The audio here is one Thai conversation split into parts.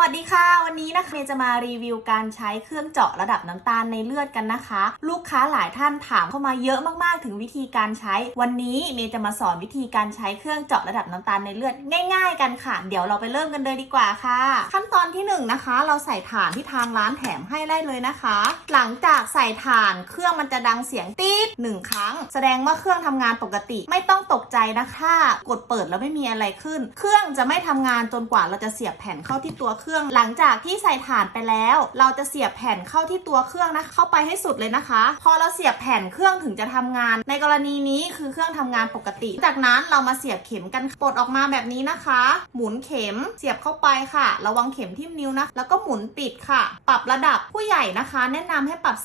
วัสดีค่ะ วันนี้นะคะเมย์จะมารีวิวการใช้เครื่องเจาะระดับน้ำตาลในเลือดกันนะคะ ลูกค้าหลายท่านถามเข้ามาเยอะมากๆ ถึงวิธีการใช้ วันนี้เมย์จะมาสอนวิธีการใช้เครื่องเจาะระดับน้ำตาลในเลือดง่าย ๆ กันค่ะ เดี๋ยวเราไปเริ่มกันเลยดีกว่าค่ะ ขั้นตอนที่หนึ่งนะคะ เราใส่ถ่านที่ทางร้านแถมให้ได้เลยนะคะ หลังจากใส่ถ่านเครื่องมันจะดังเสียงี๊ดหนึ่งครั้ง แสดงว่าเครื่องทำงานปกติไม่ต้องตกใจนะคะกดเปิดแล้วไม่มีอะไรขึ้น เครื่องจะไม่ทำงานจนกว่าเราจะเสียบแผ่นเข้าที่ตัวเครื่อง หลังจากที่ใส่ถ่านไปแล้ว เราจะเสียบแผ่นเข้าที่ตัวเครื่องนะเข้าไปให้สุดเลยนะคะ พอเราเสียบแผ่นเครื่องถึงจะทำงาน ในกรณีนี้คือเครื่องทำงานปกติ จากนั้นเรามาเสียบเข็มกันปลดออกมาแบบนี้นะคะ หมุนเข็มเสียบเข้าไปค่ะ ระวังเข็มทิ่มนิ้วนะ แล้วก็หมุนปิดค่ะ ปรับระดับผู้ใหญ่นะคะ แนะนำให้ปรับ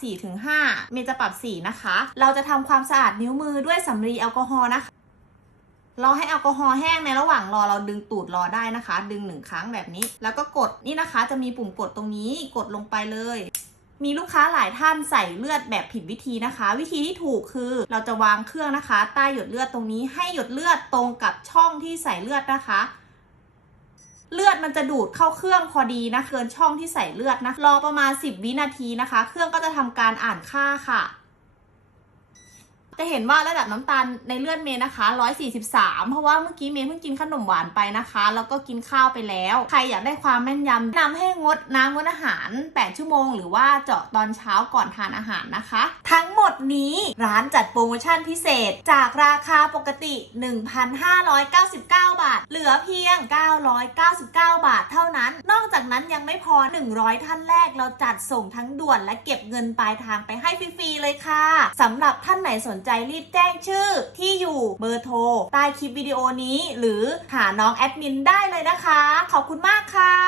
4-5เมย์จะปรับ4นะคะเราจะทำความสะอาดนิ้วมือด้วยสำลีแอลกอฮอล์นะคะรอให้แอลกอฮอล์แห้งในระหว่างรอเราดึงตูดรอได้นะคะ ดึงหนึ่งครั้งแบบนี้ แล้วก็กดนี่นะคะ จะมีปุ่มกดตรงนี้กดลงไปเลย มีลูกค้าหลายท่านใส่เลือดแบบผิดวิธีนะคะ วิธีที่ถูกคือเราจะวางเครื่องนะคะ ใต้หยดเลือดตรงนี้ ให้หยดเลือดตรงกับช่องที่ใส่เลือดนะคะ เลือดมันจะดูดเข้าเครื่องพอดีนะเกินช่องที่ใส่เลือดนะรอประมาณ 10 วินาทีนะคะ เครื่องก็จะทำการอ่านค่าค่ะ จะเห็นว่าระดับน้ำตาลในเลือดเมย์นะคะ 143 เพราะว่าเมื่อกี้เมย์เพิ่งกินขนมหวานไปนะคะ แล้วก็กินข้าวไปแล้ว ใครอยากได้ความแม่นยำแนะนำให้งดน้ำงดอาหาร 8 ชั่วโมง หรือว่าเจาะตอนเช้าก่อนทานอาหารนะคะ ทั้งหมดนี้ร้านจัดโปรโมชั่นพิเศษจากราคาปกติ 1,599 บาท เหลือเพียง 999 บาทเท่านั้น นอกจาก นั้นยังไม่พอ 100 ท่านแรกเราจัดส่งทั้งด่วนและเก็บเงินปลายทางไปให้ฟรีๆเลยค่ะสำหรับท่านไหนสนใจรีบแจ้งชื่อ ที่อยู่เบอร์โทรใต้คลิปวิดีโอนี้ หรือหาน้องแอดมินได้เลยนะคะ ขอบคุณมากค่ะ